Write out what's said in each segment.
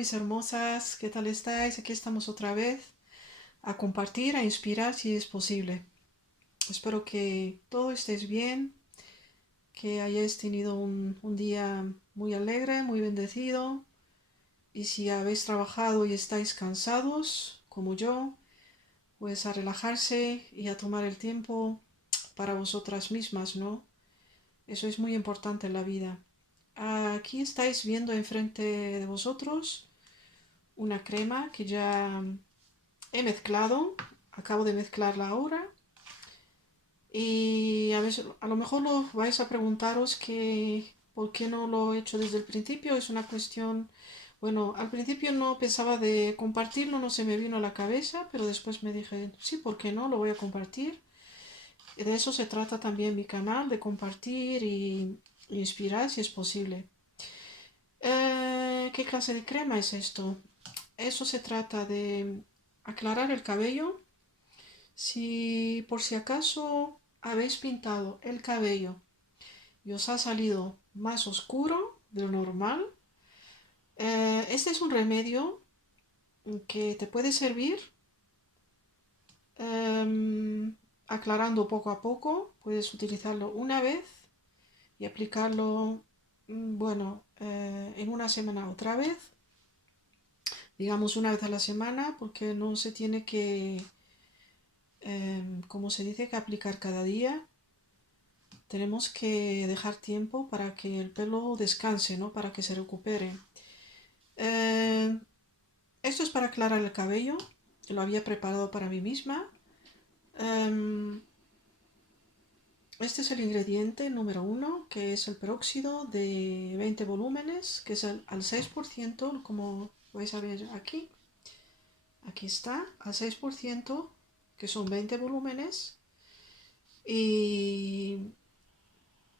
mis hermosas, ¿qué tal estáis? Aquí estamos otra vez a compartir, a inspirar si es posible. Espero que todo estéis bien, que hayáis tenido un día muy alegre, muy bendecido. Y si habéis trabajado y estáis cansados, como yo, pues a relajarse y a tomar el tiempo para vosotras mismas, ¿no? Eso es muy importante en la vida. Aquí estáis viendo enfrente de vosotros una crema que ya he mezclado, acabo de mezclarla ahora y a lo mejor lo vais a preguntaros que por qué no lo he hecho desde el principio. Es una cuestión, bueno, al principio no pensaba de compartirlo, no se me vino a la cabeza, pero después me dije, sí, ¿por qué no? Lo voy a compartir. Y de eso se trata también mi canal, de compartir y inspirar si es posible. ¿Qué clase de crema es esto? Eso se trata de aclarar el cabello. Si por si acaso habéis pintado el cabello y os ha salido más oscuro de lo normal, este es un remedio que te puede servir aclarando poco a poco. Puedes utilizarlo una vez y aplicarlo, bueno, en una semana otra vez, digamos una vez a la semana, porque no se tiene que, como se dice, que aplicar cada día. Tenemos que dejar tiempo para que el pelo descanse, ¿no? Para que se recupere. Eh, Esto es para aclarar el cabello. Lo había preparado para mí misma. Eh, este es el ingrediente número uno, que es el peróxido de 20 volúmenes, que es al 6%, como vais a ver aquí. Aquí está, al 6%, que son 20 volúmenes. Y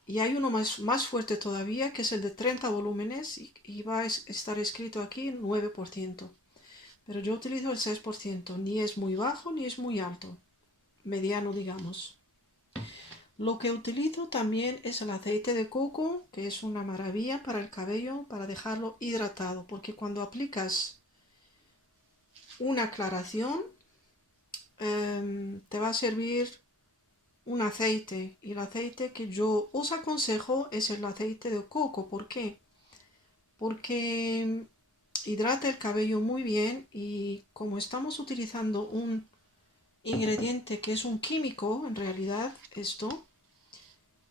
Y hay uno más fuerte todavía, que es el de 30 volúmenes, y va a estar escrito aquí 9%. Pero yo utilizo el 6%, ni es muy bajo ni es muy alto, mediano digamos. Lo que utilizo también es el aceite de coco, que es una maravilla para el cabello, para dejarlo hidratado, porque cuando aplicas una aclaración, te va a servir un aceite, y el aceite que yo os aconsejo es el aceite de coco. ¿Por qué? Porque hidrata el cabello muy bien, y como estamos utilizando un ingrediente que es un químico, en realidad esto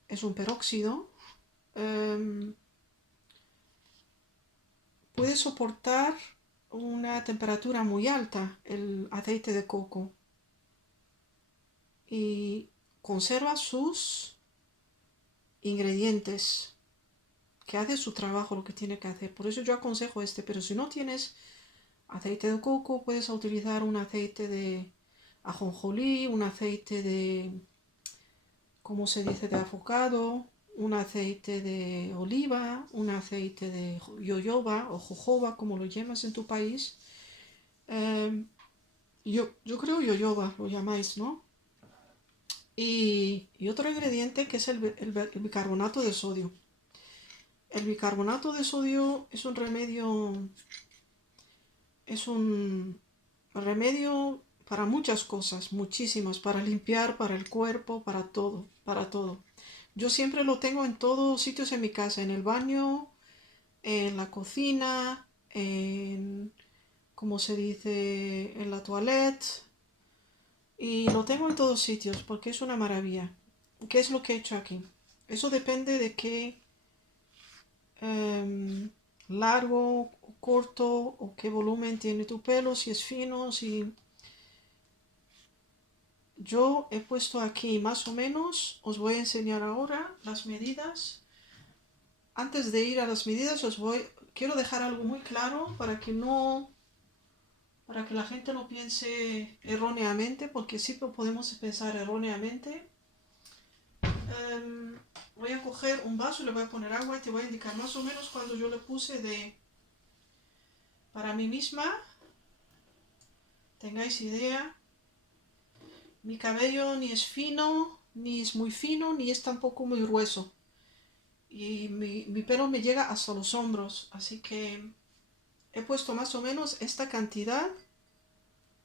es un peróxido, eh, puede soportar una temperatura muy alta el aceite de coco y conserva sus ingredientes, que hace su trabajo, lo que tiene que hacer. Por eso yo aconsejo este, pero si no tienes aceite de coco, puedes utilizar un aceite de ajonjolí, un aceite de, ¿cómo se dice?, de avocado, un aceite de oliva, un aceite de yoyoba o jojoba, como lo llamas en tu país. Yo creo yoyoba lo llamáis, ¿no? Y otro ingrediente que es el bicarbonato de sodio. El bicarbonato de sodio es un remedio para muchas cosas, muchísimas, para limpiar, para el cuerpo, para todo, para todo. Yo siempre lo tengo en todos sitios en mi casa, en el baño, en la cocina, en, como se dice, en la toilette, y lo tengo en todos sitios porque es una maravilla. ¿Qué es lo que he hecho aquí? Eso depende de qué largo o corto o qué volumen tiene tu pelo, si es fino, si... Yo he puesto aquí más o menos, os voy a enseñar ahora las medidas. Antes de ir a las medidas quiero dejar algo muy claro para que no, para que la gente no piense erróneamente, porque sí podemos pensar erróneamente. Em, Voy a coger un vaso y le voy a poner agua y te voy a indicar más o menos cuando yo le puse de, para mí misma, tengáis idea. Mi cabello ni es fino, ni es muy fino, ni es tampoco muy grueso. Y mi pelo me llega hasta los hombros, así que He puesto más o menos esta cantidad,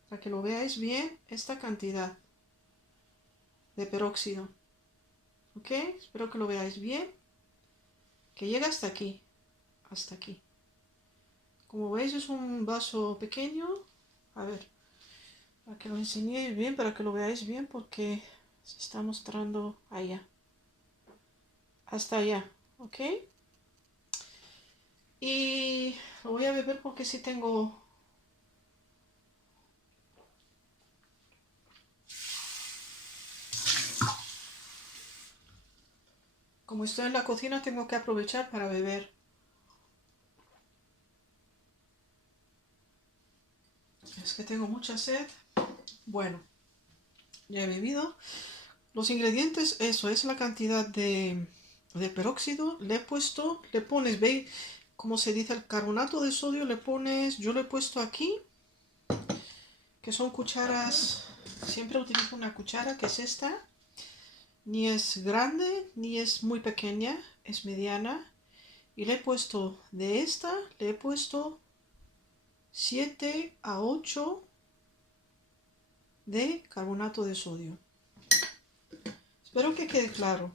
para que lo veáis bien, esta cantidad de peróxido. ¿Ok? Espero que lo veáis bien. Que llega hasta aquí. Hasta aquí. Como veis es un vaso pequeño. A ver, para que lo enseñéis bien, para que lo veáis bien, porque se está mostrando allá. Hasta allá. ¿Ok? Y lo voy a beber porque sí tengo... Como estoy en la cocina tengo que aprovechar para beber. Es que tengo mucha sed. Bueno, ya he bebido. Los ingredientes, eso es la cantidad de peróxido. Le he puesto, le pones, ¿veis? Como se dice el carbonato de sodio, le pones, yo lo he puesto aquí, que son cucharas, siempre utilizo una cuchara, que es esta. Ni es grande, ni es muy pequeña, es mediana. Y le he puesto de esta, le he puesto 7 a 8 de carbonato de sodio. Espero que quede claro.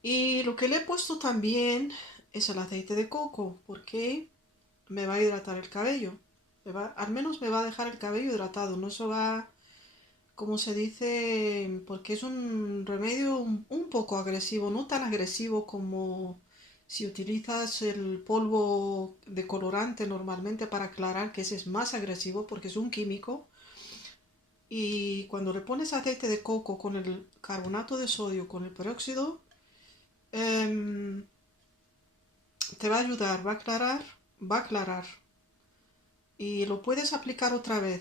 Y lo que le he puesto también es el aceite de coco, porque me va a hidratar el cabello. Al menos me va a dejar el cabello hidratado, no se va, como se dice, porque es un remedio un poco agresivo, no tan agresivo como si utilizas el polvo de colorante normalmente para aclarar, que ese es más agresivo porque es un químico. Y cuando le pones aceite de coco con el carbonato de sodio, con el peróxido, te va a ayudar, va a aclarar, va a aclarar. Y lo puedes aplicar otra vez.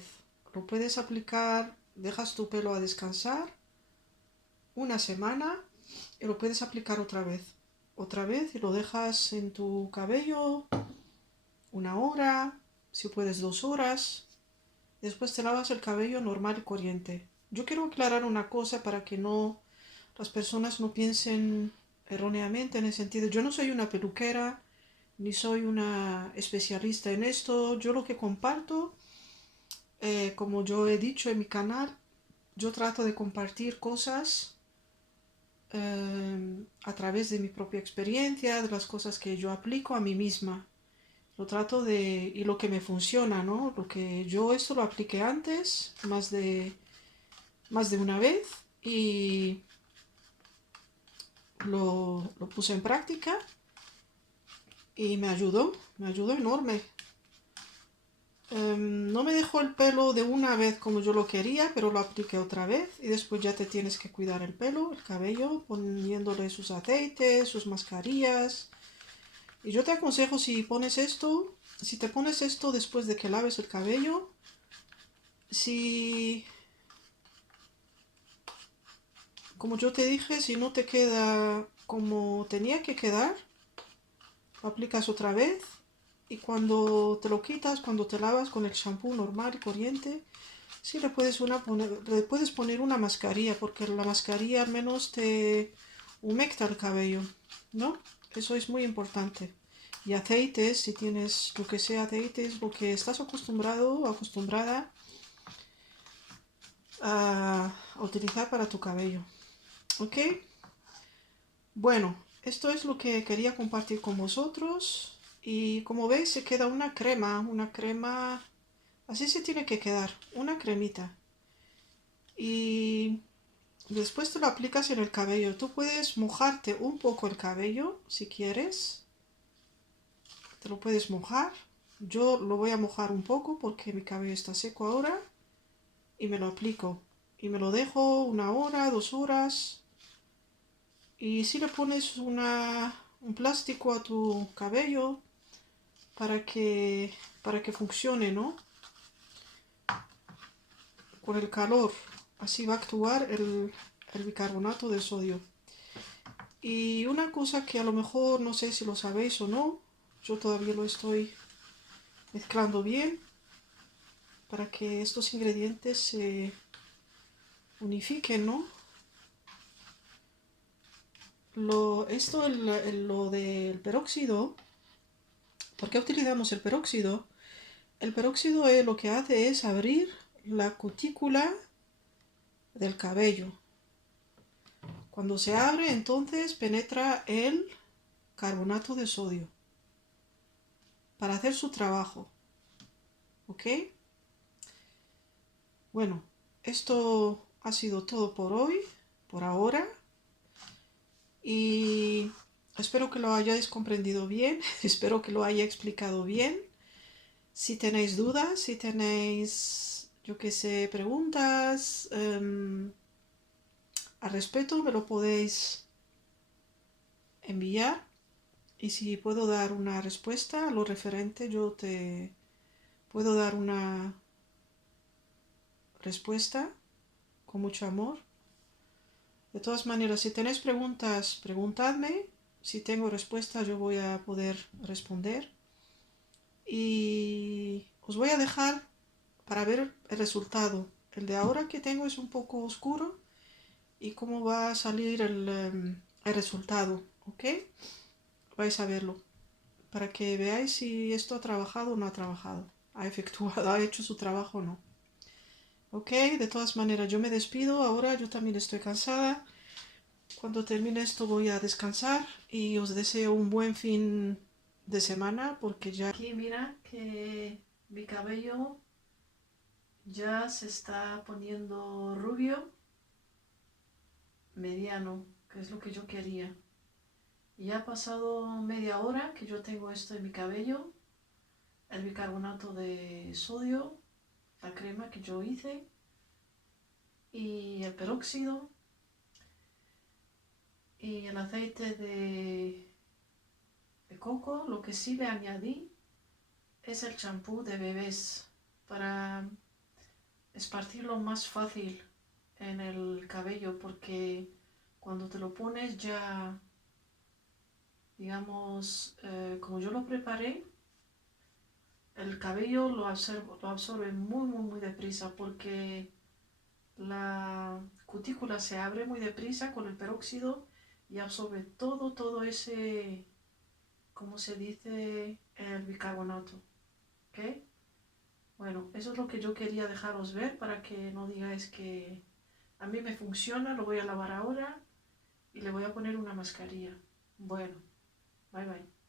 Lo puedes aplicar, dejas tu pelo a descansar una semana y lo puedes aplicar otra vez. Otra vez y lo dejas en tu cabello una hora, si puedes 2 horas. Después te lavas el cabello normal y corriente. Yo quiero aclarar una cosa para que no las personas no piensen erróneamente en el sentido, yo no soy una peluquera ni soy una especialista en esto. Yo lo que comparto, como yo he dicho en mi canal, yo trato de compartir cosas a través de mi propia experiencia, de las cosas que yo aplico a mí misma. Lo trato de... y lo que me funciona, ¿no? Lo que yo esto lo apliqué antes, más de una vez, y lo puse en práctica y me ayudó enorme. No me dejó el pelo de una vez como yo lo quería, pero lo apliqué otra vez y después ya te tienes que cuidar el pelo, el cabello, poniéndole sus aceites, sus mascarillas. Y yo te aconsejo si te pones esto después de que laves el cabello, si, como yo te dije, si no te queda como tenía que quedar, lo aplicas otra vez y cuando te lo quitas, cuando te lavas con el shampoo normal y corriente, sí, le puedes poner una mascarilla, porque la mascarilla al menos te humecta el cabello, ¿no? Eso es muy importante. Y aceites, si tienes lo que sea aceites, lo que estás acostumbrado o acostumbrada a utilizar para tu cabello. ¿Ok? Bueno, esto es lo que quería compartir con vosotros. Y como veis, se queda una crema, así se tiene que quedar, una cremita. Y después te lo aplicas en el cabello. Tú puedes mojarte un poco el cabello si quieres. Te lo puedes mojar. Yo lo voy a mojar un poco porque mi cabello está seco ahora. Y me lo aplico. Y me lo dejo 1 hora, 2 horas. Y si le pones un plástico a tu cabello para que funcione, ¿no? Con el calor. Así va a actuar el bicarbonato de sodio. Y una cosa que a lo mejor no sé si lo sabéis o no, yo todavía lo estoy mezclando bien para que estos ingredientes se unifiquen, ¿no? Lo del peróxido ¿Por qué utilizamos el peróxido? El peróxido lo que hace es abrir la cutícula del cabello. Cuando se abre, entonces penetra el carbonato de sodio para hacer su trabajo. ¿Ok? Bueno, esto ha sido todo por hoy, por ahora. Y espero que lo hayáis comprendido bien, espero que lo haya explicado bien. Si tenéis dudas, si tenéis, yo qué sé, preguntas al respecto, me lo podéis enviar. Y si puedo dar una respuesta a lo referente, yo te puedo dar una respuesta con mucho amor. De todas maneras, si tenéis preguntas, preguntadme. Si tengo respuesta, yo voy a poder responder. Y os voy a dejar para ver el resultado. El de ahora que tengo es un poco oscuro y cómo va a salir el resultado, ¿ok? Vais a verlo para que veáis si esto ha trabajado o no ha trabajado, ha efectuado, ha hecho su trabajo o no. Ok, de todas maneras yo me despido, ahora yo también estoy cansada. Cuando termine esto voy a descansar y os deseo un buen fin de semana porque ya... Aquí mira que mi cabello ya se está poniendo rubio, mediano, que es lo que yo quería. Ya ha pasado media hora que yo tengo esto en mi cabello, el bicarbonato de sodio, la crema que yo hice y el peróxido y el aceite de coco. Lo que sí le añadí es el champú de bebés para esparcirlo más fácil en el cabello, porque cuando te lo pones ya, digamos, como yo lo preparé, el cabello lo absorbe muy deprisa, porque la cutícula se abre muy deprisa con el peróxido y absorbe todo ese, ¿cómo se dice? El bicarbonato. ¿Ok? Bueno, eso es lo que yo quería dejaros ver para que no digáis que a mí me funciona. Lo voy a lavar ahora y le voy a poner una mascarilla. Bueno, bye bye.